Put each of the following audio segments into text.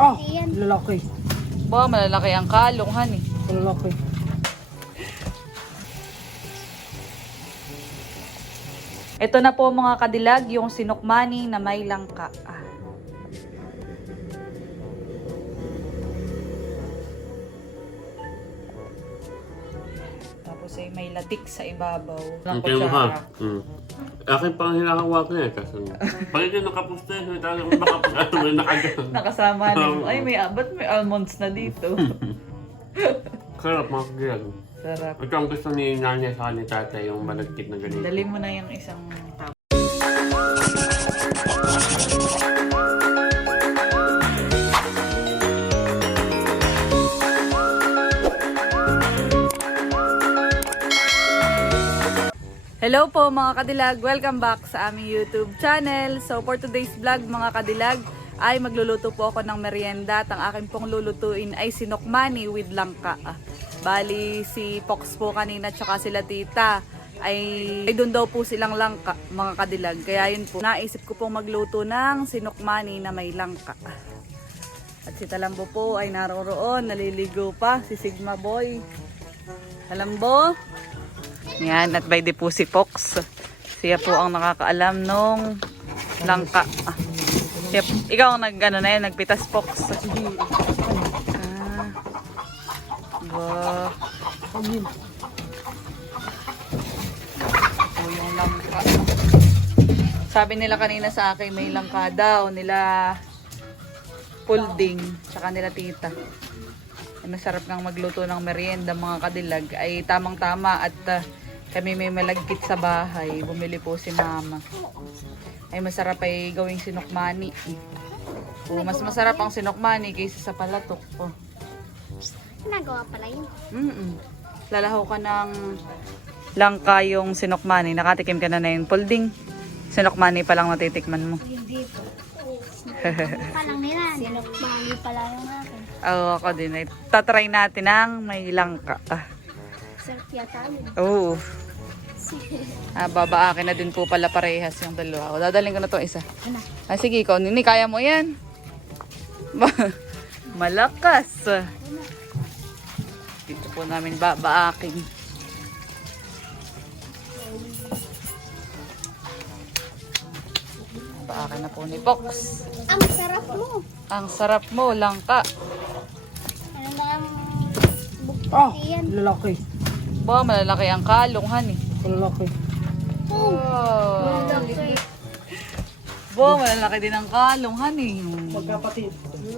Ah, yan. lalaki. Ba, malalaki ang kalong, honey. Lalaki. Ito na po mga kadilag, yung sinukmani na may langka. Ah. Tapos ay may latik sa ibabaw. Ng Okay mo ha. kutsara. Akin pang hinahawak niya. Kasi pag ito nakapusta yun, may talagang pag ano may nakagan. Nakasama din. Ay, may, ba't may almonds na dito? Sarap mga kagiyag. Sarap. Ito ang gusto ni nanay sa ni tatay, yung malagkit na ganito. Dali mo na yung isang. Hello po mga kadilag! Welcome back sa aming YouTube channel. So for today's vlog mga kadilag ay magluluto po ako ng merienda at ang akin pong lulutuin ay sinokmani with langka. Bali si Fox po kanina tsaka sila tita ay, ay doon daw po silang langka mga kadilag. Kaya yun po naisip ko pong magluto ng sinokmani na may langka. At si Talambo po ay naroroon, naliligo pa, si Sigma Boy. Talambo? Yan, at by the po si Fox. Siya po ang nakakaalam nung langka. Ah. Siya, ikaw ang nag, ano na yan, nagpitas Fox. Ah. Wow. Ito yung langka. Sabi nila kanina sa akin, may langka daw. Nila pulding, tsaka nila tita. Ay, masarap ng magluto ng merienda mga kadilag. Ay tamang-tama at ah, kami may malagkit sa bahay. Bumili po si mama. Ay masarap ay gawing sinukmani. O, mas masarap ang sinukmani kaysa sa palatok. Oh. Nagawa pala yun. Mm Lalaho ka ng langka yung sinokmani. Nakatikim ka na na yung pulding. Sinokmani pa lang natitikman mo. Hindi po. Palang nila. Sinukmani pala yung akin. Oo, ako din. Tatry natin ang may langka. Ah, Sarap yata yun. Oo. Ah, babaakin na din po pala parehas yung dalawa. O, dadaling ko na itong isa. Ano? Ah, sige, ikaw, nini, kaya mo yan. Malakas. Dito po namin babaakin. Baakin na po ni Fox. Ang sarap mo. Ang sarap mo, langka. Ano na ang bukti yan? lalaki. Ba, malalaki ang kalong, honey. Lalaki. Wow. Bo, malalaki din ang kalong, honey. Magkapatid.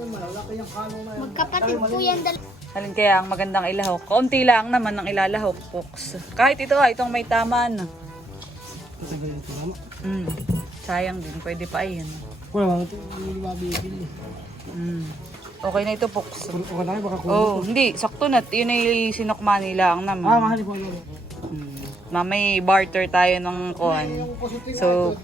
Malalaki yung kano na Magkapatid po yan dalawa. Halin kaya ang magandang ilahok. Kaunti lang naman ang ilalahok, Fox. Kahit ito ah, itong may tama na. Matagal ito naman. Mm. Sayang din, pwede pa yan. Wala, ito hindi mabibili. Mm. Okay na ito. Kung okay lang, baka kunin. Oh, hindi, sakto na. Yun ay sinokmani lang Ah, naman. mahal po yun. Mm. Mamay barter tayo ng kuhan. So,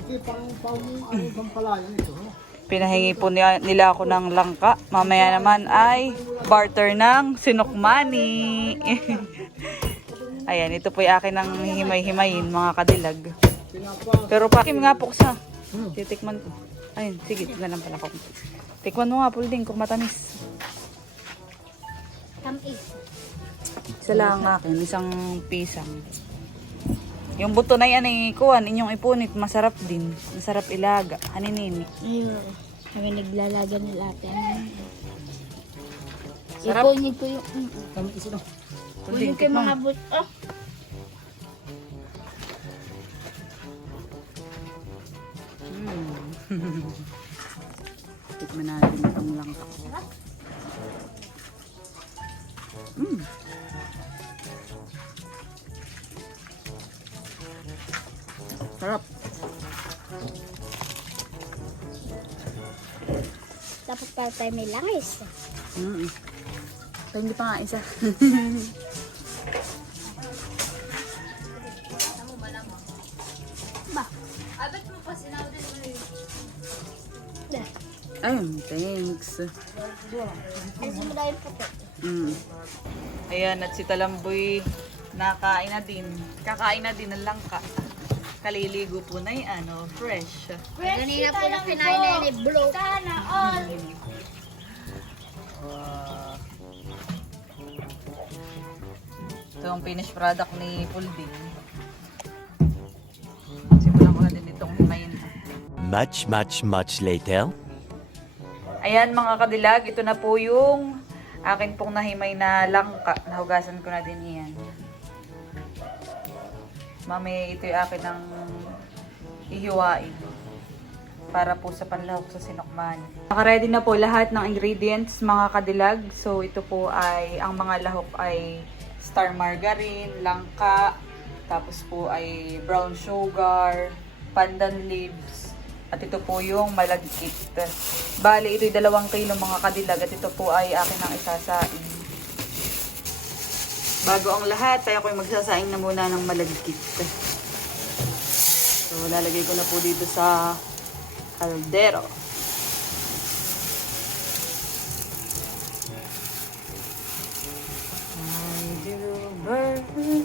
ano. Pinahingi po niya, nila ako ng langka. Mamaya naman ay barter ng sinukmani. Ayan, ito po yung akin ng himay-himayin, mga kadilag. Pero pakim nga po sa. Titikman ko. Ayun, sige, tignan lang pala ko. Tikman mo nga, pulding, kung matamis. Tamis. Isa lang ang akin, isang pisang. Yung buto na yan ay kuhan, inyong ipunit, masarap din. Masarap ilaga, haninini. Ayun. Kami naglalaga ng latte. Sarap. Ipunit ko yung... Kami isa na. Pulding, yung tikman. mga but... Oh. Mm. Tikman natin itong langka. Mm. Sarap. Dapat para tayo may langis. Mm. Ito hindi pa nga isa. Ayun, thanks. Kasi marami po ko. Mm. Ayan, at si Talamboy nakain na din. Kakain na din ng langka. Kaliligo po na yung ano, fresh. Fresh Ganina po kinain na ni Blue. Sana all. Wow. Ito yung finished product ni Pulding. Simulan ko na din itong himayin. Much, much, much later. Ayan mga kadilag, ito na po yung akin pong nahimay na langka. Nahugasan ko na din yan. Mami, ito yung akin ng ihiwain para po sa panlahok sa sinokman. Nakaready na po lahat ng ingredients mga kadilag. So ito po ay, ang mga lahok ay star margarine, langka, tapos po ay brown sugar, pandan leaves, at ito po yung malagkit. Bali, ito'y dalawang kilo mga kadilag at ito po ay akin ang isasain. Bago ang lahat, tayo ko'y magsasaing na muna ng malagkit. So, lalagay ko na po dito sa kaldero. I do burn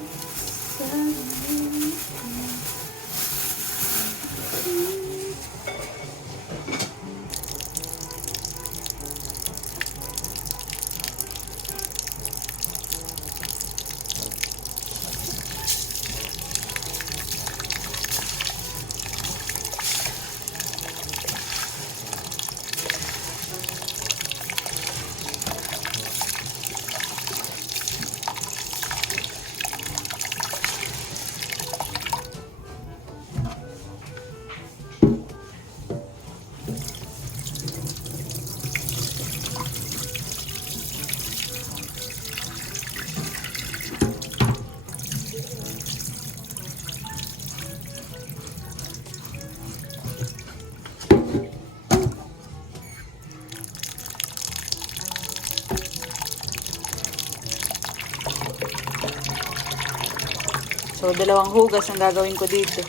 So, dalawang hugas ang gagawin ko dito.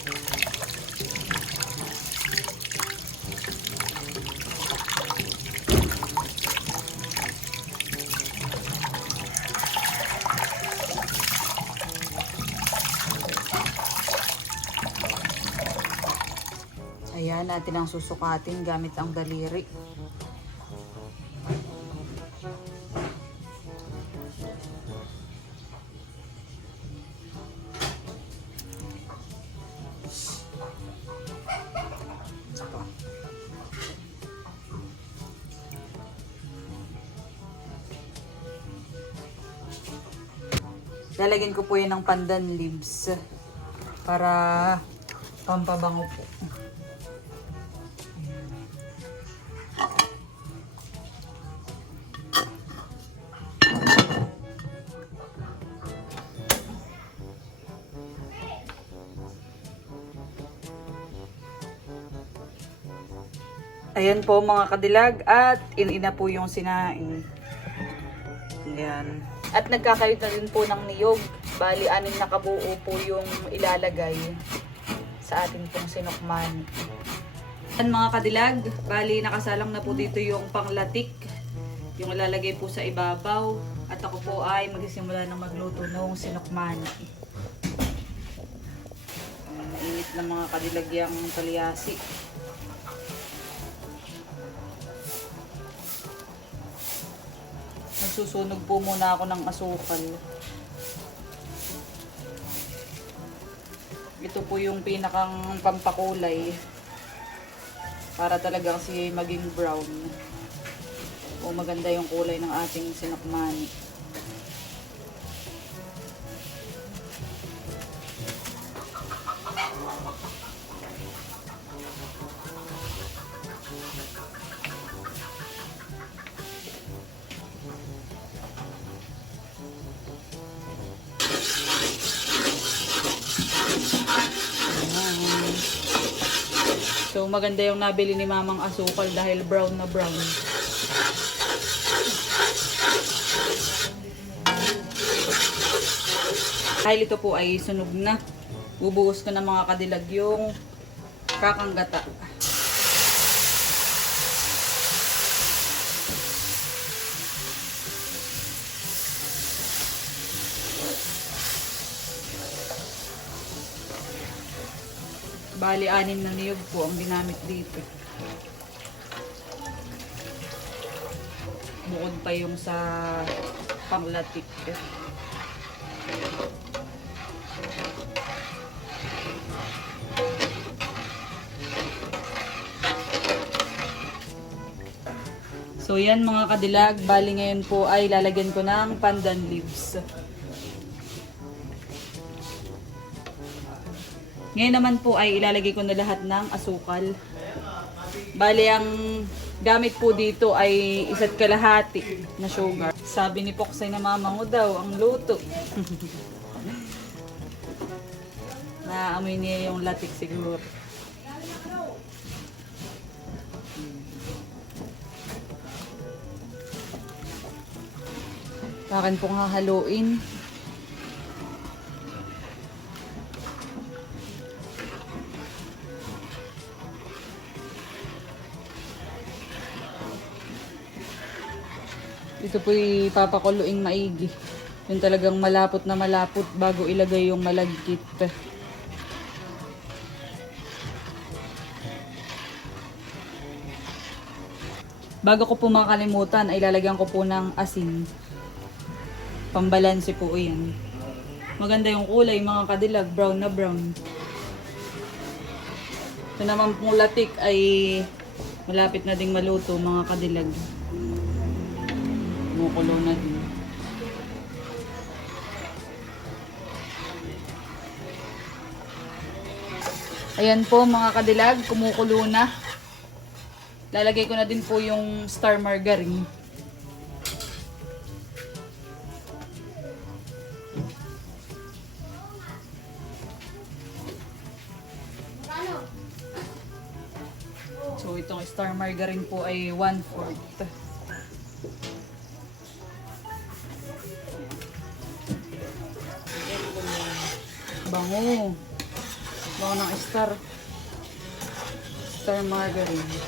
Ayan, natin ang susukatin gamit ang daliri. Lalagyan ko po yan ng pandan leaves para pampabango po. Ayan po mga kadilag at inina po yung sinain. Ayan. At nagkakayot na din po ng niyog. Bali, anin na kabuo po yung ilalagay sa ating pong sinokman. Ayan mga kadilag, bali nakasalang na po dito yung panglatik. Yung ilalagay po sa ibabaw. At ako po ay magsisimula ng magluto ng sinokman. Ayan, Mainit na mga kadilag yung talyasi. Nagsusunog po muna ako ng asukal. Ito po yung pinakang pampakulay. Para talaga kasi maging brown. O maganda yung kulay ng ating sinakmani. Maganda yung nabili ni mamang asukal dahil brown na brown. Dahil ito po ay sunog na. Bubuhos ko ng mga kadilag yung kakanggata. Bali, anim na niyog po ang ginamit dito. Bukod pa yung sa panglatik. Eh. So yan mga kadilag, bali ngayon po ay lalagyan ko ng pandan leaves. Ngayon naman po ay ilalagay ko na lahat ng asukal. Bali ang gamit po dito ay isa't kalahati na sugar. Sabi ni Poksay na mama mo daw, ang luto. Naamoy niya yung latik siguro. Akin pong hahaluin. Ito po papakuluing maigi. Yung talagang malapot na malapot bago ilagay yung malagkit. Bago ko po makalimutan ay lalagyan ko po ng asin. Pambalanse po yan. Maganda yung kulay mga kadilag, brown na brown. Ito naman pong latik ay malapit na ding maluto mga kadilag. Kumukulo na din. Ayan po mga kadilag, kumukulo na. Lalagay ko na din po yung star margarine. So itong star margarine po ay 1/4. Bango. Star. Star margarine.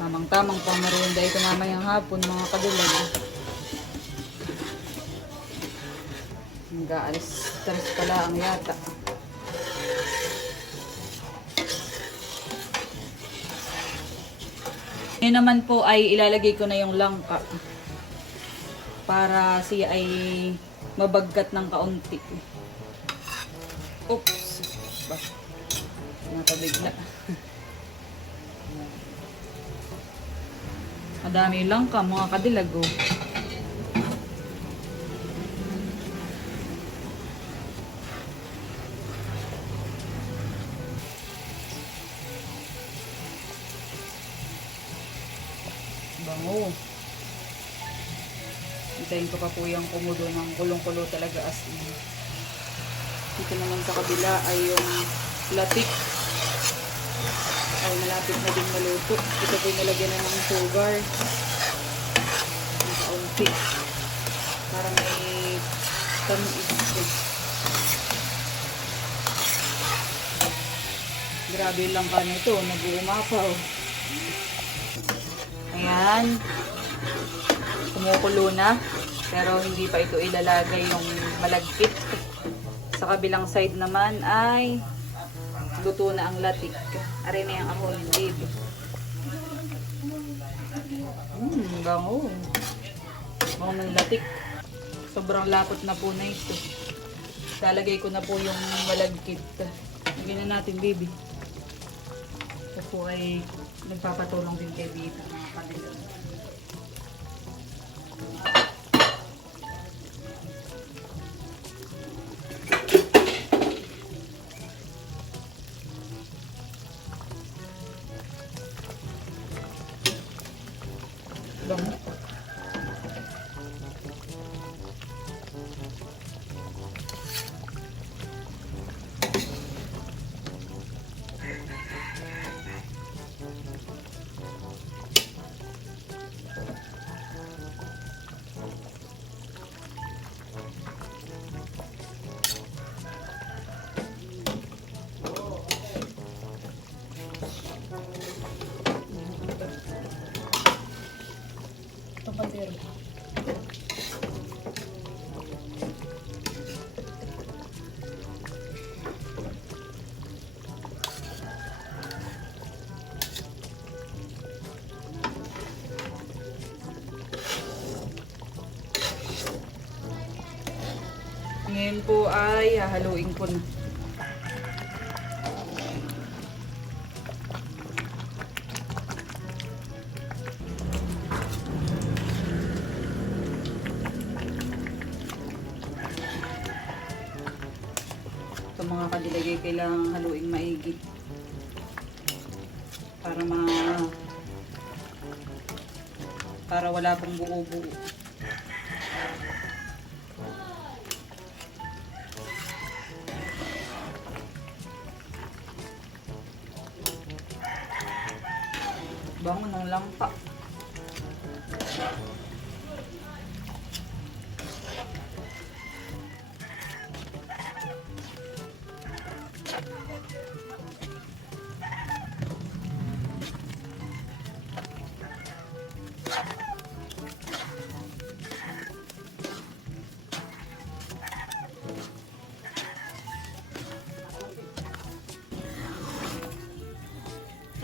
Tamang-tamang pang merienda ito mamayang hapon mga kadulag. Nag-aalis stress pala ang yata. Ngayon naman po ay ilalagay ko na yung langka para siya ay mabagkat ng kaunti. Oops. Ba? Napabigla. Madami yung langka, mga kadilag oh. Bango. Hintayin ko pa po yung kumulo ng kulong-kulo talaga as in. Dito naman sa kabila ay yung latik. Ay malapit na din maluto. Ito po yung nalagyan na ng sugar. Ang kaunti. Para may tamis. Grabe lang ka nito. Nag-uumapaw. Ayan. Kumukulo na. Pero hindi pa ito ilalagay yung malagkit. Sa kabilang side naman ay luto na ang latik. Aray na yung ahon, babe. Mmm, bango. Bango ng latik. Sobrang lapot na po na ito. Lalagay ko na po yung malagkit. Lagyan na natin, baby. Ito po ay nagpapatulong din kay baby. mga po ay hahaluin ko na. Ito mga kadilagay kailangan haluin maigi para ma para wala pong buo-buo. Ng langka.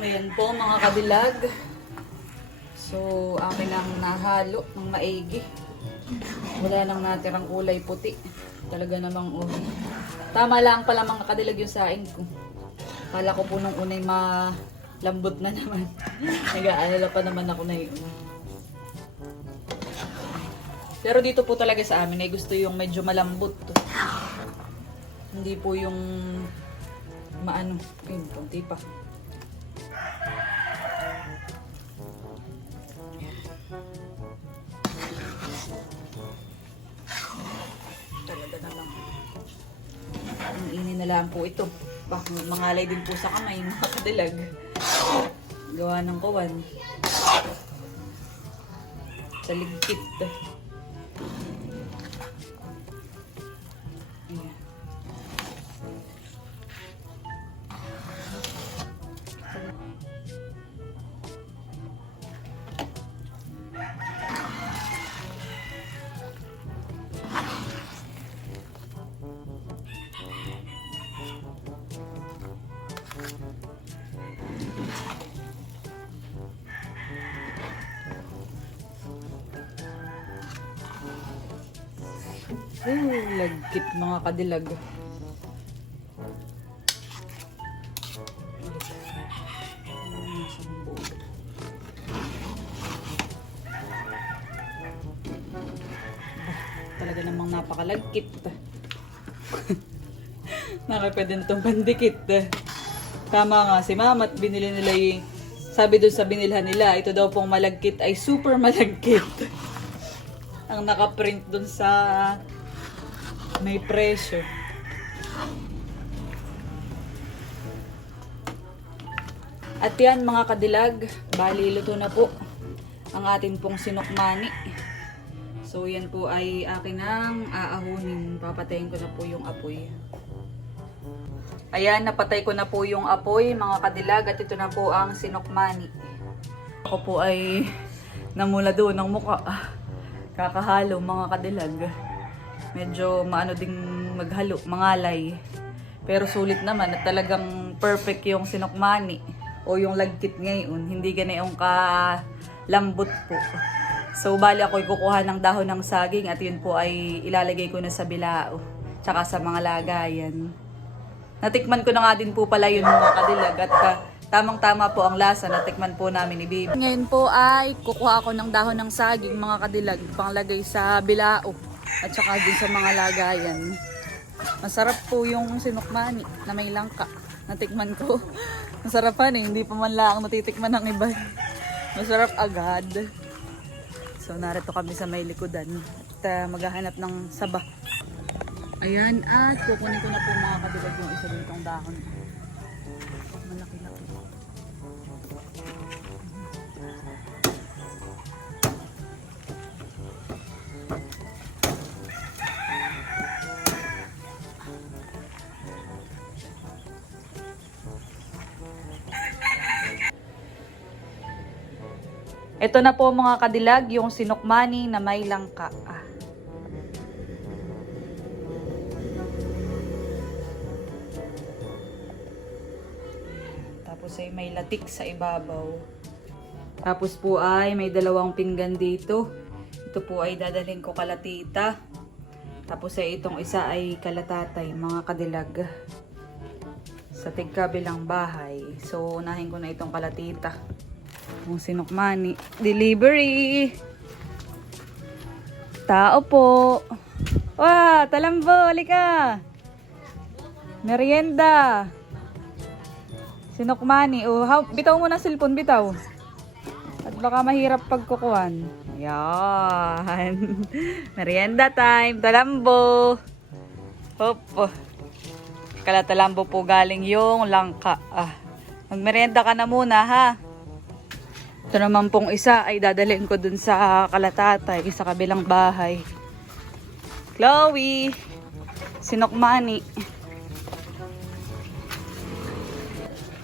Ayan po mga kabilag. So, akin ang nahalo ng maigi. Wala nang natirang kulay puti. Talaga namang okay. Tama lang pala mga kadilag yung saing ko. Kala ko po nung unay malambot na naman. Nag-aalala pa naman ako na yun. Pero dito po talaga sa amin ay gusto yung medyo malambot to. Hindi po yung maano. Ayun, konti pa. Ang ini na lang po ito. Baka mangalay din po sa kamay, mga kadilag. Gawa ng kawan. Sa ligpit. Mga kadilag. Talaga namang napakalagkit. Nakapwede na itong pandikit. Tama nga si mama at binili nila yung sabi doon sa binilhan nila, ito daw pong malagkit ay super malagkit. Ang nakaprint doon sa may presyo. At yan mga kadilag, bali luto na po ang atin pong sinokmani. So yan po ay akin ang aahunin. Papatayin ko na po yung apoy. Ayan, napatay ko na po yung apoy mga kadilag at ito na po ang sinokmani. Ako po ay namula doon ng muka. Kakahalo mga kadilag. Medyo maano ding maghalo, mangalay. Pero sulit naman at talagang perfect yung sinokmani o yung lagkit ngayon. Hindi ganayong kalambot po. So, bali ako kukuha ng dahon ng saging at yun po ay ilalagay ko na sa bilao. Tsaka sa mga lagayan. Natikman ko na nga din po pala yun mga kadilag at ah, tamang-tama po ang lasa. Natikman po namin ni Bibi. Ngayon po ay kukuha ako ng dahon ng saging mga kadilag panglagay sa bilao at saka din sa mga lagayan. Masarap po yung sinukmani na may langka. Natikman ko. Masarapan eh. Hindi pa man lang natitikman ng iba. Masarap agad. So narito kami sa may likodan. At ah, maghahanap ng saba. Ayan, at kukunin ko na po mga kabilag yung isa ditong dahon. Malaki-laki. Ito na po mga kadilag, yung sinukmani na may langka. Ah. Tapos ay may latik sa ibabaw. Tapos po ay may dalawang pinggan dito. Ito po ay dadalhin ko kalatita. Tapos ay itong isa ay kalatatay, mga kadilag. Sa tigkabilang bahay. So, unahin ko na itong kalatita. Yung sinukmani. Delivery! Tao po! Wow! Talambo! Halika! Merienda. Sinokmani. Oh, how, bitaw mo ng cellphone, bitaw. At baka mahirap pagkukuhan. Yan. Merienda time. Talambo. Hop. oh. Kala talambo po galing yung langka. Ah. Magmerienda ka na muna, ha? Ito naman pong isa ay dadalhin ko dun sa kalatatay, sa kabilang bahay. Chloe! Sinokmani.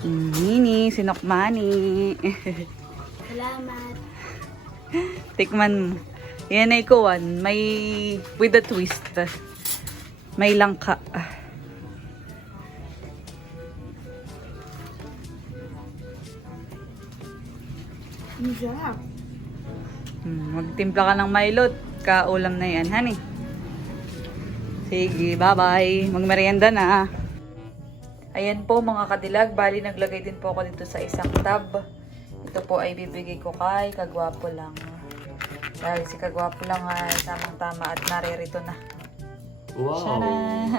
Nini, sinokmani. Salamat. Tikman mo. Yan ay kuwan. May with a twist. May langka. Ang sarap. Hmm, magtimpla ka ng Milo. Kaulam na yan, honey. Sige, bye-bye. Magmerienda na. Ayan po mga kadilag. Bali, naglagay din po ako dito sa isang tab. Ito po ay bibigay ko kay Kagwapo lang. Dahil si Kagwapo lang ay tamang-tama at naririto na. Wow. Tara.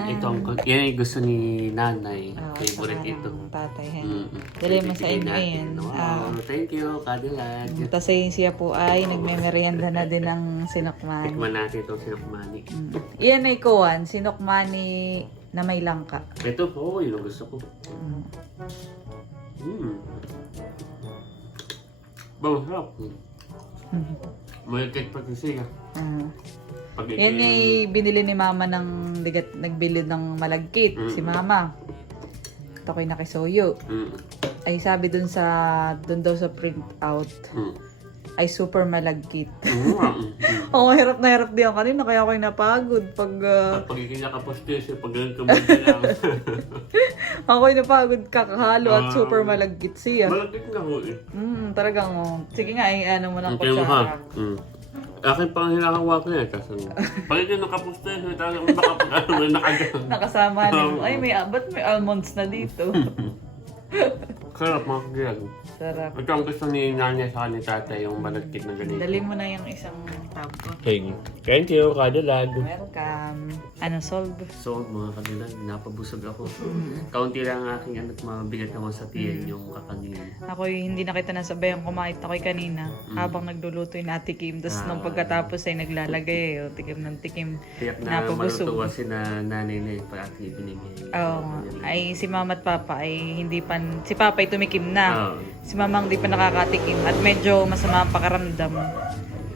Ito ang, yan yung gusto ni nanay. Ah, Favorite ito. tatay. Mm. Dali mo sa inyo yan. Wow, Ah. thank you, Cadillac. Tapos ay siya po ay nagme-merienda na din ng sinokmani. Tikman natin itong sinakmani. Mm. Iyan ay kuwan, sinokmani na may langka. Ito po, yun ang gusto ko. Mm. Mm. Masarap. Mm. Malagkit pati siya. Ah. Pag Yan ay binili ni mama ng bigat, nagbili ng malagkit, Mm. si mama. Ito ko'y nakisuyo. Mm. Ay sabi dun sa, dun daw sa print out, Mm. ay super malagkit. Mm. Mm. Oo, hirap na hirap din ako kanina, kaya ako'y napagod. Pag ah, At pagiging nakapustis, pag ganun ka lang. ako'y napagod kakahalo at Ah. super malagkit siya. Malagkit na ho eh. Mm, talagang, oh. sige nga, ay ano mo ng Ang mo ha. kutsara. Mm. Akin pang hinahawak niya kasi pagiging nakapustis, may tayo makapag ano, nakagang. Nakasama niyo. Ay, may, ba't may almonds na dito? Sarap mga kagyan. Sarap. Ito ang gusto ni nanay sa ni tatay, yung malagkit na ganito. Dali mo na yung isang tab ko. Thank you. Thank you, Kadalag. Welcome. Ano, solve? So, mga kanilang, napabusog ako. Kaunti lang ang aking anak mabigat naman sa tiyan yung kakanin. Ako'y hindi na kita nasabayan kumain ako'y kanina. Habang nagluluto yung ate Kim. Tapos nung pagkatapos ay naglalagay. O, tikim ng tikim. Tiyak na Napabusog. malutuwa si na nanay na yung aking ibinigay. Oo. ay si mama at papa ay hindi pa... Si papa ay tumikim na. Oo. Si mama hindi pa nakakatikim. At medyo masama ang pakaramdam.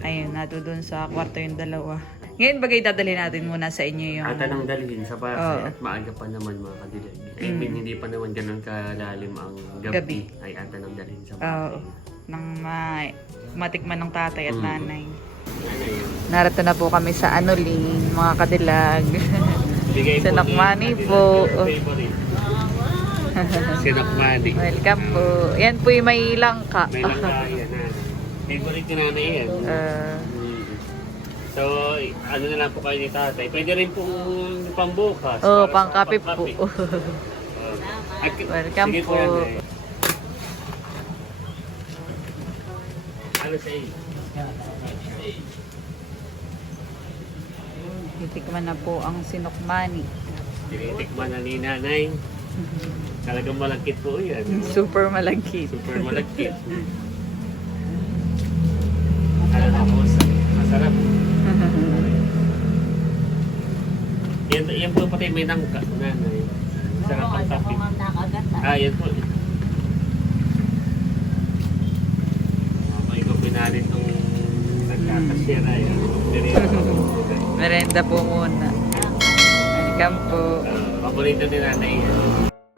Ayun, nato dun sa kwarto yung dalawa. Ngayon bagay dadalhin natin muna sa inyo yung... Ata nang dalhin sa bahay Oo. at maaga pa naman mga kadilag. I mean, hindi pa naman ganun kalalim ang gabi. Gabi. Ay ata nang dalhin sa Oo. nang ma matikman ng tatay at Mm. nanay. Narito na po kami sa Anolin, mga kadilag. Bigay po Sinakmani ni po. Favorite. Sinakmani. Welcome po. Yan po yung may langka. May langka yan ha. Favorite ni nanay yan. Mm. So, ano na lang po kayo ni tatay. Pwede rin pong pambukas. oh, para sa pangkape po. pangkape. Oh. At- Welcome po. nanay. Ano sa? Titikman na po ang sinokmani. Tinitikman na ni nanay. Talagang malagkit po yan. Super malagkit. Super malagkit. Alam na po, sa- masarap. yan, yan po pati may nangka, nanay. Sarap ang kape. Ah, yan po. Mamay ko pinalit nung nagkakasira yan. Merenda po muna. Welcome po. Ah, paborito ni nanay yan.